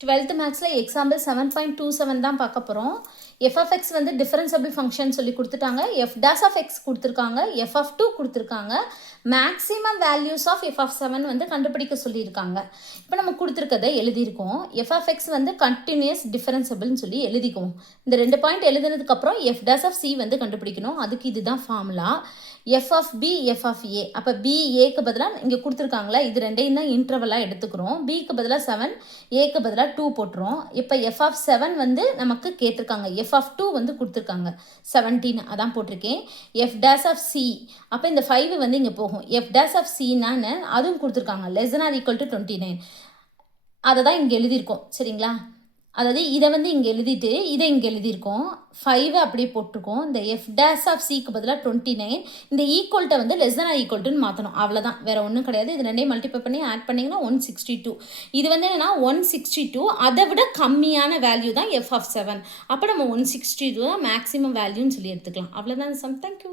12th மேத்ஸில் example 7.27 தான் பார்க்க போகிறோம். எஃப் ஆஃப் எக்ஸ் வந்து டிஃபரன்சபிள் ஃபங்க்ஷன் சொல்லி கொடுத்துட்டாங்க. எஃப் டேஸ் ஆஃப் எக்ஸ் கொடுத்துருக்காங்க. எஃப் ஆஃப் 2 கொடுத்துருக்காங்க. Maximum values of F of 7 வந்து கண்டுபிடிக்க சொல்லியிருக்காங்க. இப்போ நம்ம கொடுத்துருக்கதை எழுதியிருக்கோம். எஃப் ஆஃப் எக்ஸ் வந்து கண்டினியூஸ் டிஃபரன்சபிள்னு சொல்லி எழுதிக்குவோம். இந்த 2 பாயிண்ட் எழுதுனதுக்கப்புறம் எஃப் டேஸ் ஆஃப் சி வந்து கண்டுபிடிக்கணும். அதுக்கு இதுதான் formula. F of B F of A. அப்போ பி ஏக்கு பதிலாக இங்கே கொடுத்துருக்காங்களா, இது ரெண்டையும் தான் இன்டர்வலாக எடுத்துக்கிறோம். பிக்கு பதிலாக 7, ஏக்கு பதிலாக 2 போட்டுரும். இப்போ எஃப் ஆஃப் 7 வந்து நமக்கு கேட்டிருக்காங்க. எஃப் ஆஃப் 2 வந்து கொடுத்துருக்காங்க 17, அதான் போட்டிருக்கேன். எஃப் டேஸ் ஆஃப் சி, அப்போ இந்த 5 வந்து இங்கே போகும். எஃப் டேஸ் ஆஃப் சின்னான்னு அதுவும் கொடுத்துருக்காங்க. Less than or equal to 29. அதை தான் இங்கே எழுதியிருக்கோம். சரிங்களா? அதாவது இதை வந்து இங்கே எழுதிட்டு இதை இங்கே எழுதியிருக்கோம். 5 அப்படியே போட்டிருக்கோம். இந்த எஃப் டேஸ் ஆஃப் சிக்கு பதிலாக 29, இந்த ஈக்குவல்ட்டை வந்து less than or equal to மாற்றணும். அவ்வளோதான், வேறு ஒன்றும் கிடையாது. இது ரெண்டையும் மல்டிப்ளை பண்ணி ஆட் பண்ணிங்கன்னா 162. இது வந்து என்னென்னா 162, அதை விட கம்மியான வேல்யூ தான் எஃப் ஆஃப் 7. அப்போ நம்ம 162 தான் மேக்ஸிமம் வேல்யூன்னு சொல்லி எடுத்துக்கலாம். அவ்வளோதான் சம். தேங்க்யூ.